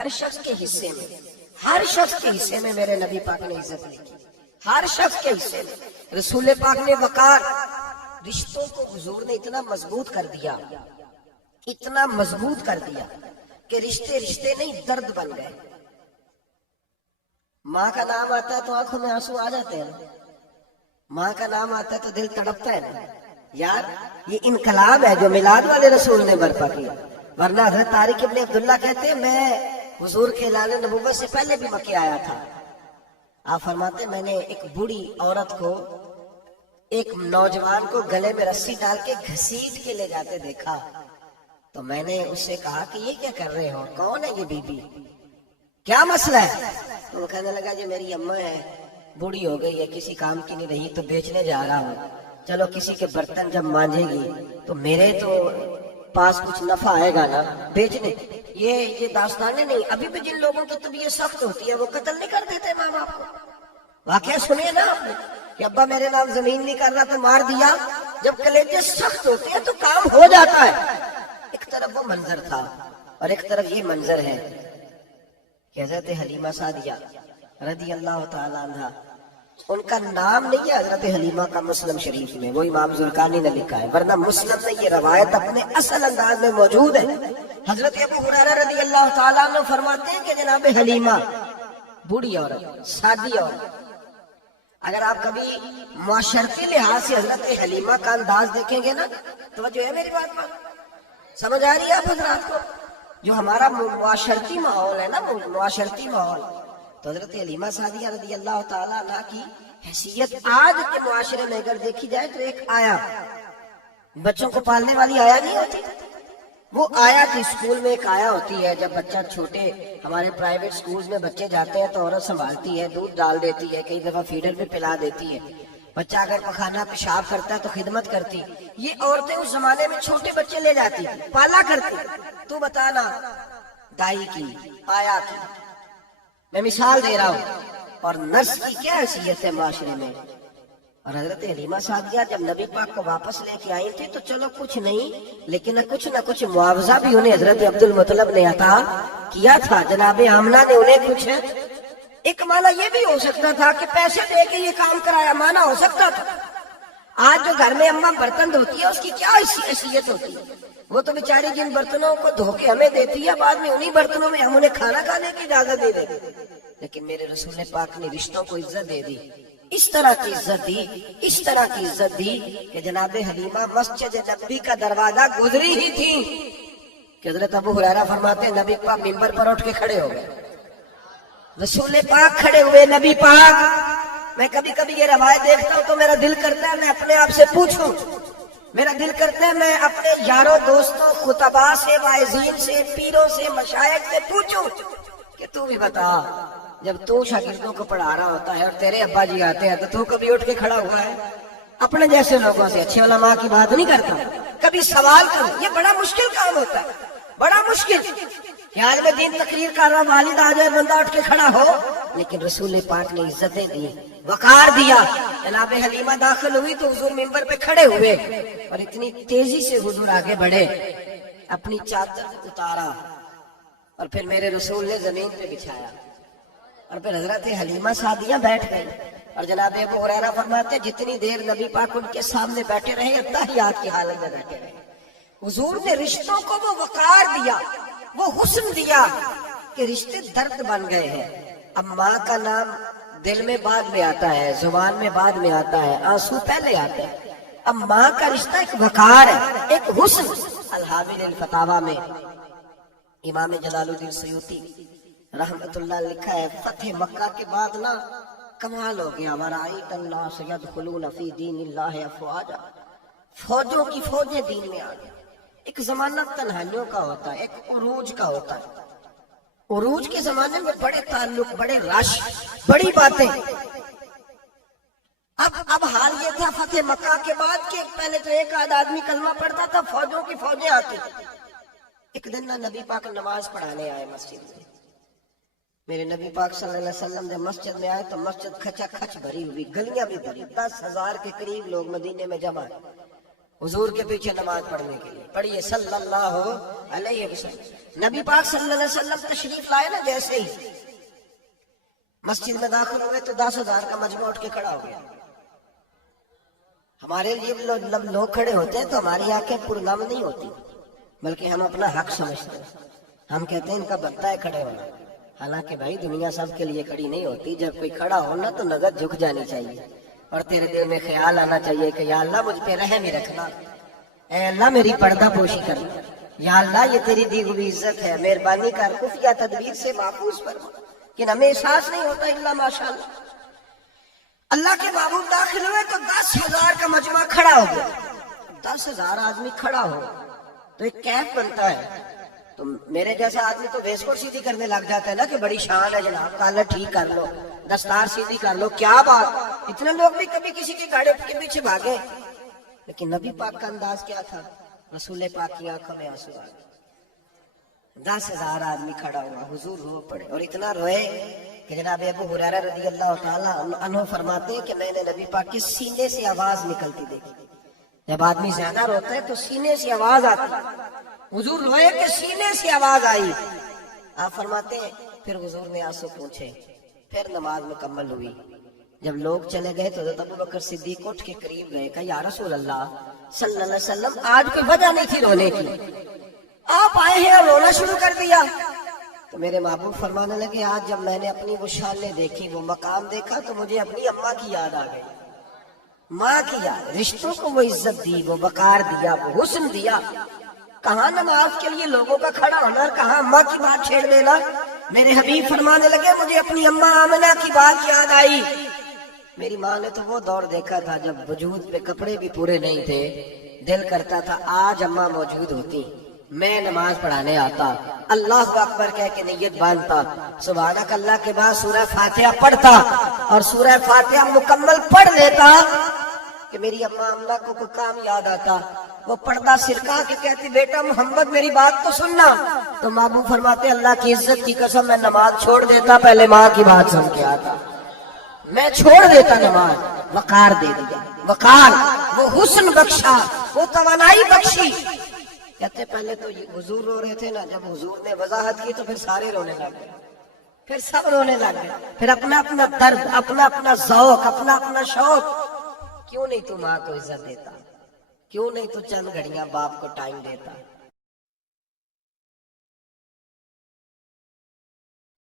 ہر شخص کے حصے میں، ہر شخص کے حصے میں میرے نبی پاک نے عزت لکھی، ہر شخص کے حصے میں رسول پاک نے وقار. رشتوں کو حضور نے اتنا مضبوط کر دیا، اتنا مضبوط کر دیا کہ رشتے رشتے نہیں درد بن گئے. ماں کا نام آتا ہے تو آنکھوں میں آنسو آ جاتے ہیں، ماں کا نام آتا ہے تو دل تڑپتا ہے نا. یار یہ انقلاب ہے جو میلاد والے رسول نے برپا کیا. ورنہ حضرت طارق ابن عبداللہ کہتے ہیں میں حضور کے اعلان نبوت سے پہلے بھی مکے آیا تھا. آپ فرماتے میں نے ایک بوڑھی عورت کو، ایک نوجوان کو گلے میں رسی ڈال کے گھسیٹ کے لے جاتے دیکھا تو میں نے اس سے کہا کہ یہ کیا کر رہے ہو، کون ہے یہ بی بی، کیا مسئلہ ہے؟ تو وہ کہنے لگا جو میری اماں ہے بوڑھی ہو گئی ہے، کسی کام کی نہیں رہی تو بیچنے جا رہا ہوں. چلو کسی کے برتن جب مانجے گی تو میرے تو پاس کچھ نفع آئے گا نا بیچنے. یہ داستانیں نہیں. ابھی بھی جن لوگوں کی طبیعت سخت ہوتی ہے وہ قتل نہیں کر دیتے ماں باپ کو. واقعہ سنیے نا آپ نے کہ ابا میرے نام زمین نہیں کر رہا تو مار دیا. جب کلیجے سخت ہوتے ہیں تو کام ہو جاتا ہے. ایک طرف وہ منظر تھا اور ایک طرف یہ منظر ہے کہ حضرت حلیمہ سعدیہ رضی اللہ تعالی عنہ، ان کا نام نہیں ہے حضرت حلیمہ کا مسلم شریف میں، وہ امام زرقانی نے لکھا ہے، ورنہ مسلم میں یہ روایت اپنے اصل انداز میں موجود ہے. حضرت ابو ہریرہ رضی اللہ تعالیٰ عنہ فرماتے ہیں کہ جناب حلیمہ بوڑھی عورت، سادی عورت. اگر آپ کبھی معاشرتی لحاظ سے حضرت حلیمہ کا انداز دیکھیں گے نا، توجہ ہے میری بات پر، سمجھ آ رہی ہے آپ حضرات کو؟ جو ہمارا معاشرتی ماحول ہے نا، معاشرتی ماحول، تو حضرت حلیمہ سعدیہ رضی اللہ تعالیٰ عنہ کی حیثیت آج کے معاشرے میں اگر دیکھی جائے تو ایک آیا، بچوں کو پالنے والی آیا نہیں ہوتی، وہ آیا کی اسکول میں ایک آیا ہوتی ہے. جب بچہ چھوٹے ہمارے پرائیویٹ سکولز میں بچے جاتے ہیں تو عورت سنبھالتی ہے، دودھ ڈال دیتی ہے، کئی دفعہ فیڈر پہ پلا دیتی ہے. بچہ اگر پخانہ پیشاب کرتا ہے تو خدمت کرتی. یہ عورتیں اس زمانے میں چھوٹے بچے لے جاتی، پالا کرتی. تو بتانا دائی کی، آیا کی، میں مثال دے رہا ہوں. اور نرس کی کیا حیثیت ہے معاشرے میں. اور حضرت حلیمہ سعدیہ جب نبی پاک کو واپس لے کے آئی تھی تو چلو کچھ نہیں، لیکن نہ کچھ معاوضہ بھی انہیں حضرت عبد المطلب نے عطا کیا تھا. جناب آمنہ نے انہیں کچھ، ایک معنی یہ بھی ہو سکتا تھا کہ پیسے دے کے یہ کام کرایا، معنی ہو سکتا تھا. آج جو گھر میں اماں برتن دھوتی ہے اس کی کیا حیثیت ہوتی ہے؟ وہ تو بیچاری جن برتنوں کو دھو کے ہمیں دیتی ہے، بعد میں انہی برتنوں میں ہم انہیں کھانا کھانے کی اجازت دے دیں. لیکن میرے رسول پاک نے رشتوں کو عزت دے دی، اس طرح کی عزت دی، اس طرح کی عزت دی کہ جناب حلیمہ مسجد نبی کا دروازہ گزری ہی تھی کہ حضرت ابو ہریرہ فرماتے ہیں نبی پاک منبر پر اٹھ کے کھڑے ہو گئے. رسول پاک کھڑے ہوئے، نبی پاک. میں کبھی کبھی یہ روایت دیکھتا ہوں تو میرا دل کرتا ہے میں اپنے آپ سے پوچھوں، میرا دل کرتا ہے میں اپنے یاروں دوستوں خطباء سے، واعظین سے، پیروں سے، مشائخ سے پوچھوں کہ تو بھی بتا، جب تو شاگردوں کو پڑھا رہا ہوتا ہے اور تیرے ابا جی آتے ہیں تو کبھی اٹھ کے کھڑا ہوا ہے؟ اپنے جیسے لوگوں سے، اچھے علماء کی بات نہیں کرتا، کبھی سوال کرو. یہ بڑا مشکل کام ہوتا ہے، بڑا مشکل. خیال میں دین تقریر کر رہا والد آ جائے بندہ اٹھ کے کھڑا ہو. لیکن رسول پاک نے عزتیں دی، وقار دیا. جناب حلیمہ داخل ہوئی تو حضور منبر پہ کھڑے ہوئے اور اتنی تیزی سے حضور آگے بڑھے، اپنی چادر اتارا اور پھر میرے رسول نے زمین پہ بچھایا اور پھر حضرت حلیمہ سعدیہ بیٹھ گئی. اور جناب ابو ہریرہ فرماتے جتنی دیر نبی پاک ان کے سامنے بیٹھے رہے اتحیات کی حالت میں بیٹھے رہے. حضور نے رشتوں کو وہ وقار دیا، وہ حسن دیا کہ رشتے درد بن گئے ہیں. اب ماں کا نام دل میں بعد میں آتا ہے، زبان میں بعد میں آتا ہے، آنسو پہلے آتے ہیں. اب ماں کا رشتہ ایک وقار ہے، ایک حسن. الحامل الفتاوی میں امام جلال الدین سیوطی رحمت اللہ لکھا ہے فتح مکہ کے بعد نا کمال ہو گیا. وَرَأَيْتَ النَّاسَ يَدْخُلُونَ فِي دِينِ اللَّهِ أَفْوَاجًا، فوجوں کی فوجیں دین میں آ گئی. ایک زمانہ تنہائیوں کا ہوتا ہے، ایک عروج کا ہوتا ہے. عروج کے زمانے میں بڑے تعلق، بڑے رش، بڑی باتیں. اب حال یہ تھا فتح مکہ کے بعد کہ پہلے تو ایک آدھ آدمی کلمہ پڑھتا تھا، فوجوں کی فوجیں آتی. ایک دن نہ نبی پاک نماز پڑھانے آئے مسجد میں. میرے نبی پاک صلی اللہ علیہ وسلم جب مسجد میں آئے تو مسجد کھچا کھچ بھری ہوئی، گلیاں بھی بھری، 10,000 کے قریب لوگ مدینے میں جمع ہیں. حضور کے پیچھے نماز پڑھنے کے لیے. پڑھیے صلی اللہ علیہ وسلم. نبی پاک صلی اللہ علیہ وسلم تشریف لائے نا، جیسے ہی مسجد میں داخل ہوئے تو 10,000 کا مجمع اٹھ کے کھڑا ہو گیا. ہمارے لیے لوگ کھڑے ہوتے ہیں تو ہماری آنکھیں پرنم نہیں ہوتی، بلکہ ہم اپنا حق سمجھتے ہیں. ہم کہتے ہیں ان کا بنتا ہے کھڑے ہونا. حالانکہ بھائی دنیا سب کے لیے کھڑی نہیں ہوتی. جب کوئی کھڑا ہونا تو نگد جھک جانی چاہیے، اور تیرے دل میں خیال آنا چاہیے کہ یا اللہ مجھ پہ رحم ہی رکھنا، اے اللہ میری پردہ پوشی کرنا، یا اللہ یہ تیری دی ہوئی عزت ہے، مہربانی کر، خفیہ تدبیر سے محفوظ فرما. کہ ہمیں احساس نہیں ہوتا الا ماشاء اللہ. اللہ کے محبوب داخل ہوئے تو 10,000 کا مجمع کھڑا ہو گیا. 10,000 آدمی کھڑا ہو تو ایک کیف بنتا ہے. تو میرے جیسا آدمی تو ویس کو سیدھی کرنے لگ جاتا ہے نا کہ بڑی شان ہے جناب، کالر ٹھیک کر لو، دستار سیدھی کر لو، کیا بات. اتنے لوگ بھی کبھی کسی کی گاڑی کے پیچھے بھاگے. لیکن نبی پاک کا انداز کیا تھا؟ رسول پاک کی آنکھوں میں آنسو آ گئے. 10,000 آدمی کھڑا ہوا، حضور رو پڑے، اور اتنا روئے کہ جناب ابو ہریرہ رضی اللہ تعالیٰ عنہ فرماتے ہیں کہ میں نے نبی پاک کے سینے سے آواز نکلتی دیکھی. جب آدمی زیادہ روتا ہے تو سینے سے آواز آتی. حضور روئے کہ سینے سے آواز آئی. آپ فرماتے ہیں پھر حضور نے آنسو پوچھے، پھر نماز مکمل ہوئی. جب لوگ چلے گئے تو حضرت ابوبکر صدیق اٹھ کے قریب گئے، کہا یا رسول اللہ صلی اللہ علیہ وسلم آج کوئی وجہ نہیں تھی رونے کی، آپ آئے ہیں اور رونا شروع کر دیا. تو میرے محبوب فرمانے لگے آج جب میں نے اپنی وہ شانیں دیکھی، وہ مقام دیکھا تو مجھے اپنی اماں کی یاد آ گئی. ماں کی یاد، رشتوں کو وہ عزت دی، وہ وقار دیا، وہ حسن دیا. کہاں نماز کے لیے لوگوں کا کھڑا ہونا، کہاں اماں کی بات چھیڑ دینا. میرے حبیب فرمانے لگے مجھے اپنی اماں آمنہ کی بات یاد آئی. میری ماں نے تو وہ دور دیکھا تھا جب وجود پہ کپڑے بھی پورے نہیں تھے، دل کرتا تھا آج اماں موجود ہوتی، میں نماز پڑھانے آتا، اللہ اکبر کہہ کے نیت باندھتا، سبحانک اللہ کے بعد سورہ فاتحہ پڑھتا، اور سورہ فاتحہ مکمل پڑھ لیتا کہ میری اماں امنہ کو کوئی کام یاد آتا. وہ پردہ سرکا کے کہتی بیٹا محمد میری بات تو سننا. تو محبوب فرماتے اللہ کی عزت کی قسم میں نماز چھوڑ دیتا، پہلے ماں کی بات سن کے آتا. میں چھوڑ دیتا نماز. وقار دے دیا، وقار، وہ حسن بخشا، وہ توانائی بخشی. کہتے پہلے تو حضور رو رہے تھے نا، جب حضور نے وضاحت کی تو پھر سارے رونے لگ گئے، پھر سب رونے لگ گئے. پھر اپنا اپنا درد، اپنا اپنا ذوق، اپنا اپنا شوق. کیوں نہیں تو ماں کو عزت دیتا؟ کیوں نہیں تو چند گھڑیاں باپ کو ٹائم دیتا؟